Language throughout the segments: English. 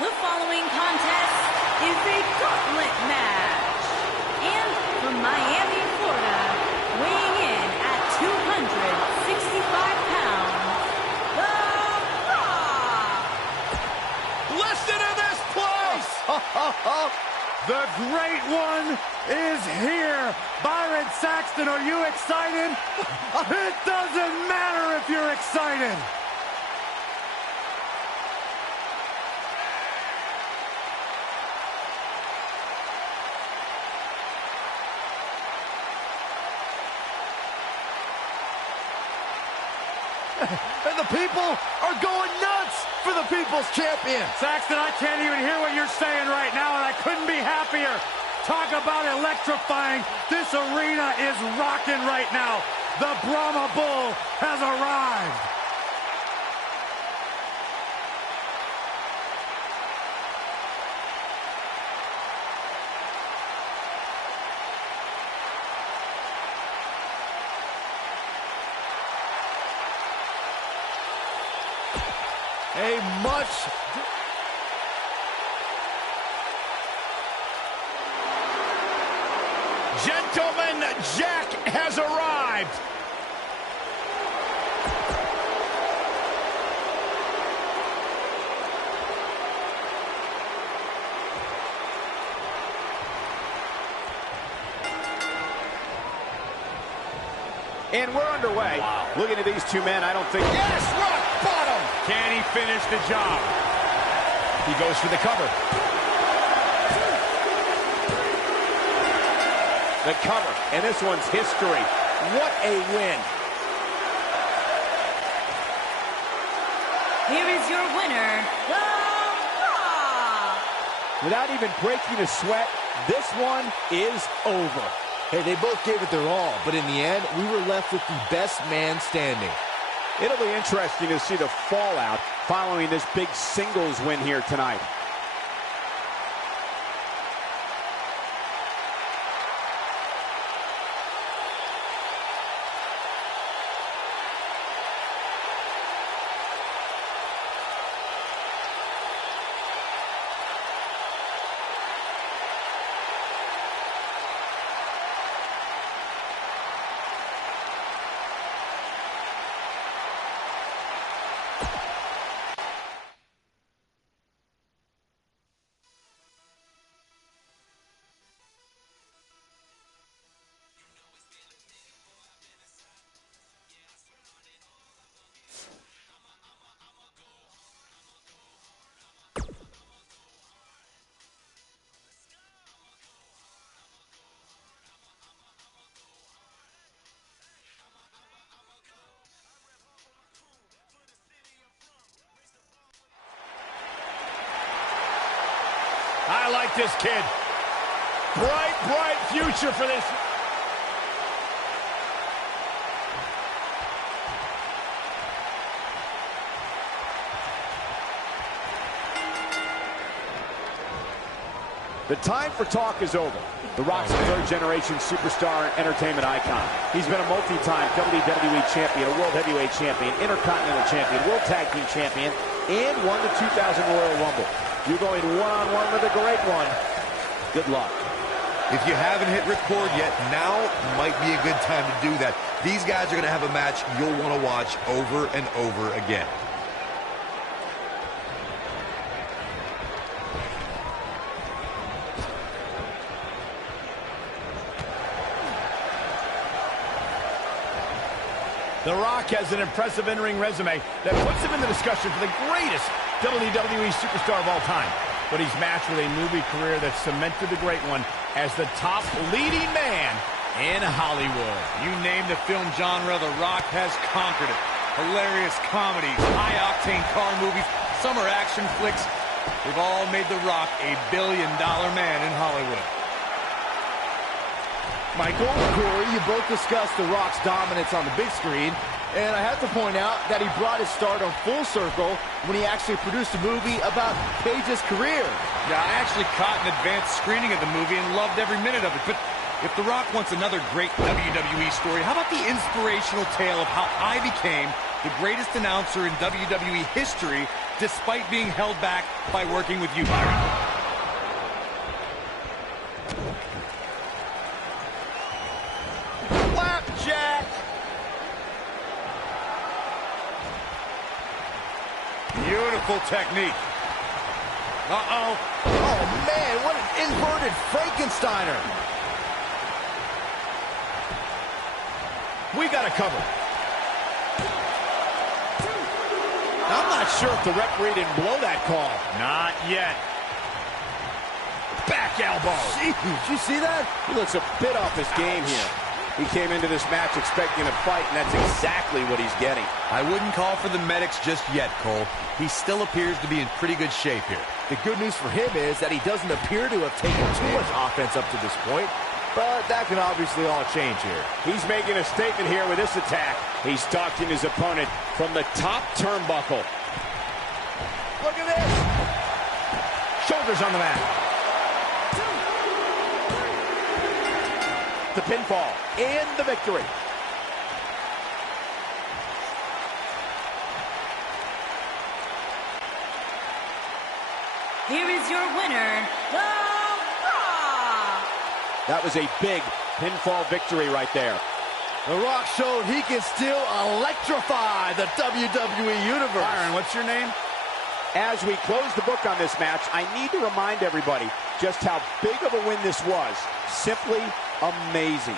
The following contest is a gauntlet match. And from Miami, Florida, weighing in at 265 pounds, The Rock! Listen to this place! The Great One is here! Byron Saxton, are you excited? It doesn't matter if you're excited! And the people are going nuts for the People's Champion. Saxton, I can't even hear what you're saying right now, and I couldn't be happier. Talk about electrifying. This arena is rocking right now. The Brahma Bull has arrived. Gentleman Jack has arrived. And we're underway. Wow. Looking at these two men, I don't think... Yes, rock bottom. Can he finish the job? He goes for the cover. The cover, and this one's history. What a win. Here is your winner, The Rock! Without even breaking a sweat, this one is over. Hey, they both gave it their all, but in the end, we were left with the best man standing. It'll be interesting to see the fallout following this big singles win here tonight. I like this kid. Bright, bright future for this. The time for talk is over. The Rock's a third-generation superstar and entertainment icon. He's been a multi-time WWE champion, a World Heavyweight champion, Intercontinental champion, World Tag Team champion, and won the 2000 Royal Rumble. You're going one-on-one with the Great One. Good luck. If you haven't hit record yet, now might be a good time to do that. These guys are going to have a match you'll want to watch over and over again. The Rock has an impressive in-ring resume that puts him in the discussion for the greatest WWE superstar of all time. But he's matched with a movie career that cemented the Great One as the top leading man in Hollywood. You name the film genre, The Rock has conquered it. Hilarious comedies, high-octane car movies, summer action flicks. They've all made The Rock a billion-dollar man in Hollywood. Michael, Corey, you both discussed The Rock's dominance on the big screen, and I have to point out that he brought his stardom full circle when he actually produced a movie about Page's career. Yeah, I actually caught an advanced screening of the movie and loved every minute of it, but If The Rock wants another great WWE story, how about the inspirational tale of how I became the greatest announcer in WWE history despite being held back by working with you, Byron? Flapjack! Beautiful technique. Uh-oh. Oh, man, what an inverted Frankensteiner. We got a cover. I'm not sure if the referee didn't blow that call. Not yet. Back elbow. Jeez, did you see that? He looks a bit off his game here. He came into this match expecting a fight, and that's exactly what he's getting. I wouldn't call for the medics just yet, Cole. He still appears to be in pretty good shape here. The good news for him is that he doesn't appear to have taken too much offense up to this point, but that can obviously all change here. He's making a statement here with this attack. He's stalking his opponent from the top turnbuckle. Look at this. Shoulders on the mat. The pinfall and the victory. Here is your winner, The Rock. That was a big pinfall victory right there. The Rock showed he can still electrify the WWE Universe. Byron, what's your name? As we close the book on this match, I need to remind everybody just how big of a win this was. Simply amazing.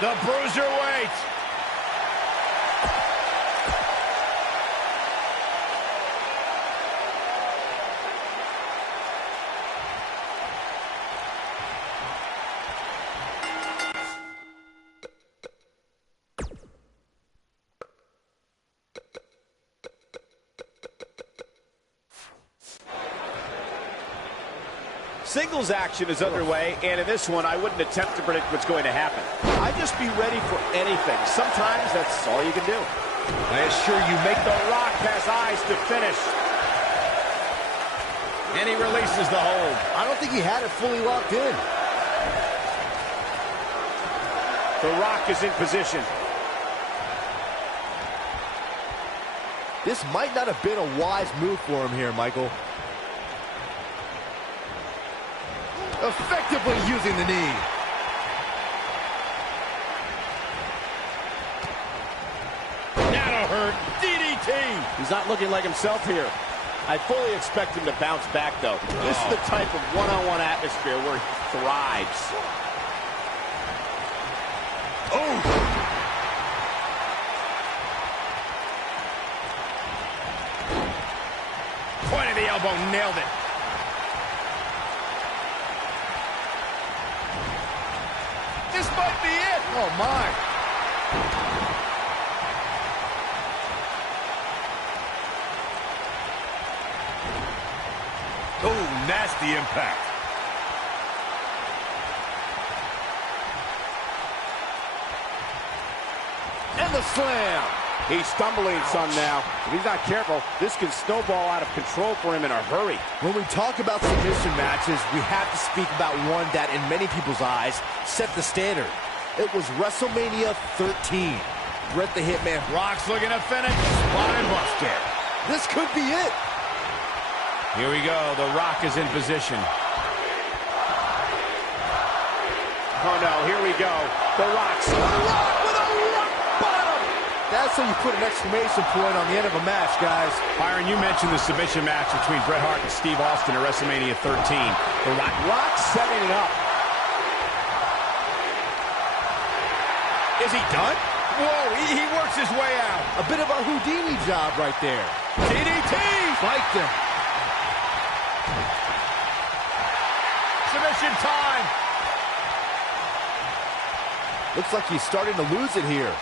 The Bruiserweight. Singles action is underway, and in this one, I wouldn't attempt to predict what's going to happen. I'd just be ready for anything. Sometimes that's all you can do. I assure you, make The Rock has eyes to finish. and he releases the hold. I don't think he had it fully locked in. The Rock is in position. This might not have been a wise move for him here, Michael. Effectively using the knee. That'll hurt. DDT. He's not looking like himself here. I fully expect him to bounce back, though. This is the type of one-on-one atmosphere where he thrives. Oh. Point of the elbow, nailed it. This might be it. Oh, my. Oh, nasty impact. And the slam. He's stumbling some now. If he's not careful, this can snowball out of control for him in a hurry. When we talk about submission matches, we have to speak about one that, in many people's eyes, set the standard. It was WrestleMania 13. Bret the Hitman. Rock's looking to finish. Spine buster. This could be it. Here we go. The Rock is in position. Oh, no, here we go. The Rock with a rock bottom. That's how you put an exclamation point on the end of a match, guys. Byron, you mentioned the submission match between Bret Hart and Steve Austin at WrestleMania 13. The Rock Rock setting it up. Is he done? Whoa, he works his way out. A bit of a Houdini job right there. DDT! Spiked him. Submission time. Looks like he's starting to lose it here.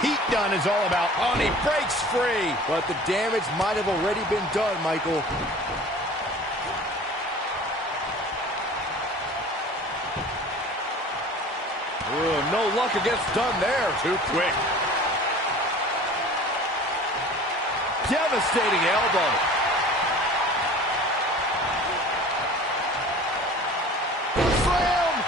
Pete Dunne is all about, oh, and he breaks free. But the damage might have already been done, Michael. No luck against Dunne there. Too quick. Devastating elbow. Slam!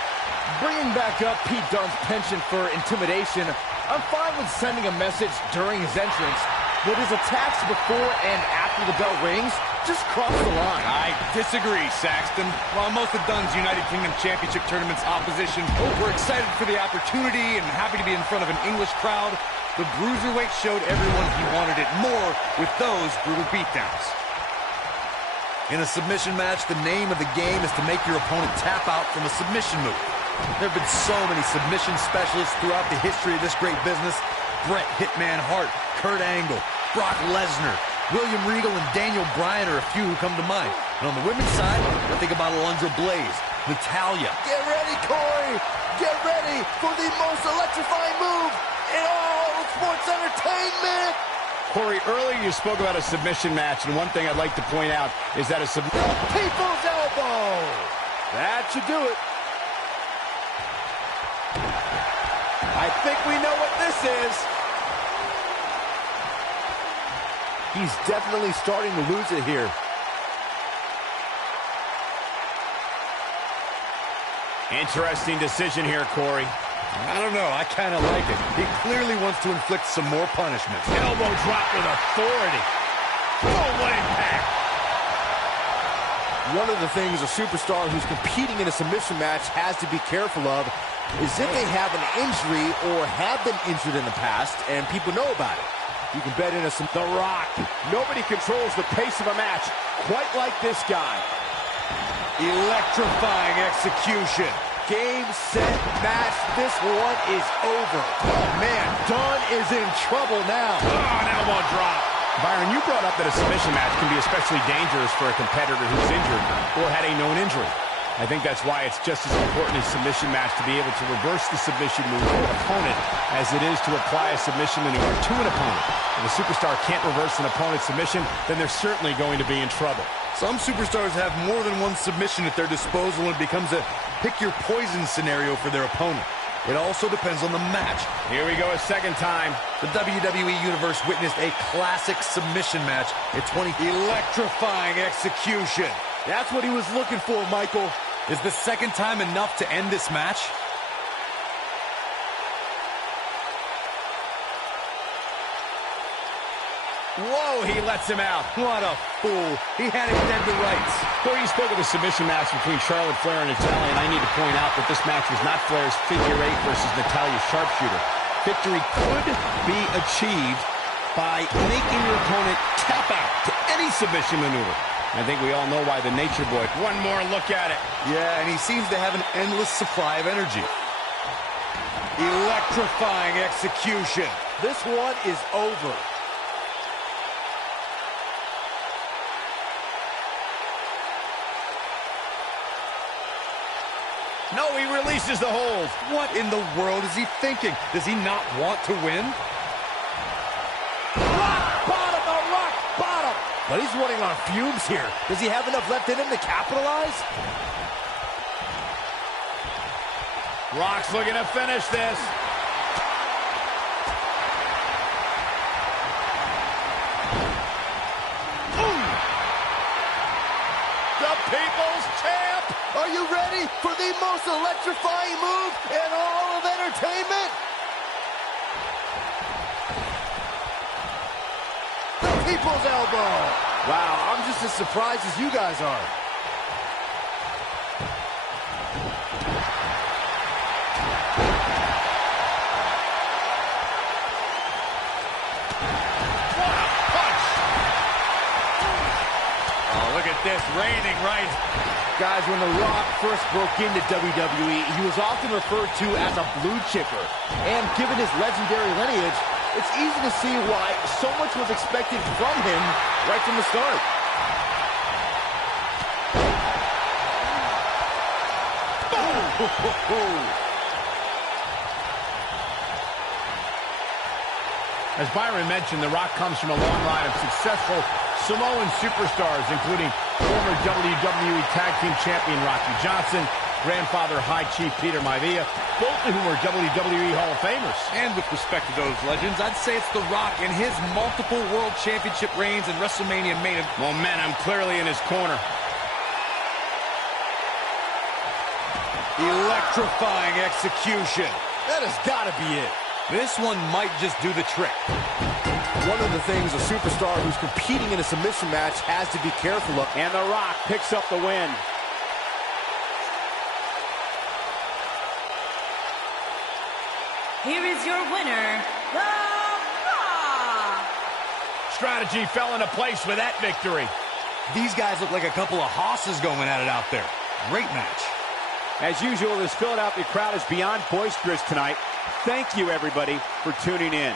Bringing back up Pete Dunne's penchant for intimidation. I'm fine with sending a message during his entrance, but his attacks before and after the bell rings just cross the line. I disagree, Saxton. While most of Dunne's United Kingdom Championship Tournament's opposition were excited for the opportunity and happy to be in front of an English crowd, the Bruiserweight showed everyone he wanted it more with those brutal beatdowns. In a submission match, the name of the game is to make your opponent tap out from a submission move. There have been so many submission specialists throughout the history of this great business. Bret Hitman Hart, Kurt Angle, Brock Lesnar, William Regal, and Daniel Bryan are a few who come to mind. And on the women's side, I think about Alundra Blaze, Natalya. Get ready, Corey! Get ready for the most electrifying move in all of sports entertainment! Corey, earlier you spoke about a submission match, and one thing I'd like to point out is that People's elbow! That should do it. I think we know what this is. He's definitely starting to lose it here. Interesting decision here, Corey. I don't know, I kind of like it. He clearly wants to inflict some more punishment. Elbow drop with authority. Oh, what impact. One of the things a superstar who's competing in a submission match has to be careful of is if they have an injury or have been injured in the past and people know about it. You can bet in The Rock. Nobody controls the pace of a match quite like this guy. Electrifying execution. Game, set, match. This one is over. Oh, man, Dunne is in trouble now. Oh, an elbow drop. Byron, you brought up that a submission match can be especially dangerous for a competitor who's injured or had a known injury. I think that's why it's just as important in a submission match to be able to reverse the submission move to an opponent as it is to apply a submission maneuver to an opponent. If a superstar can't reverse an opponent's submission, then they're certainly going to be in trouble. Some superstars have more than one submission at their disposal, and it becomes a pick-your-poison scenario for their opponent. It also depends on the match. Here we go a second time. The WWE Universe witnessed a classic submission match at Electrifying execution. That's what he was looking for, Michael. Is the second time enough to end this match? Whoa, he lets him out. What a fool. He had it dead to rights. Corey, you spoke of the submission match between Charlotte Flair and Natalya, and I need to point out that this match was not Flair's figure eight versus Natalya's sharpshooter. Victory could be achieved by making your opponent tap out to any submission maneuver. I think we all know why the Nature Boy. One more look at it. Yeah, and he seems to have an endless supply of energy. Electrifying execution. This one is over. No, he releases the hold. What in the world is he thinking? Does he not want to win? Rock bottom, the rock bottom. But he's running on fumes here. Does he have enough left in him to capitalize? Rock's looking to finish this. The People's Champ! Are you ready for the most electrifying move in all of entertainment? The People's Elbow! Wow, I'm just as surprised as you guys are. Look at this, reigning right. Guys, when The Rock first broke into WWE, he was often referred to as a blue chipper. And given his legendary lineage, it's easy to see why so much was expected from him right from the start. As Byron mentioned, The Rock comes from a long line of successful Samoan superstars, including former WWE Tag Team Champion Rocky Johnson, grandfather High Chief Peter Maivia, both of whom are WWE Hall of Famers. And with respect to those legends, I'd say it's The Rock and his multiple World Championship reigns and WrestleMania main event. Momentum clearly in his corner. Electrifying execution. That has got to be it. This one might just do the trick. One of the things a superstar who's competing in a submission match has to be careful of. And The Rock picks up the win. Here is your winner, The Rock. Strategy fell into place with that victory. These guys look like a couple of hosses going at it out there. Great match. As usual, this Philadelphia crowd is beyond boisterous tonight. Thank you, everybody, for tuning in.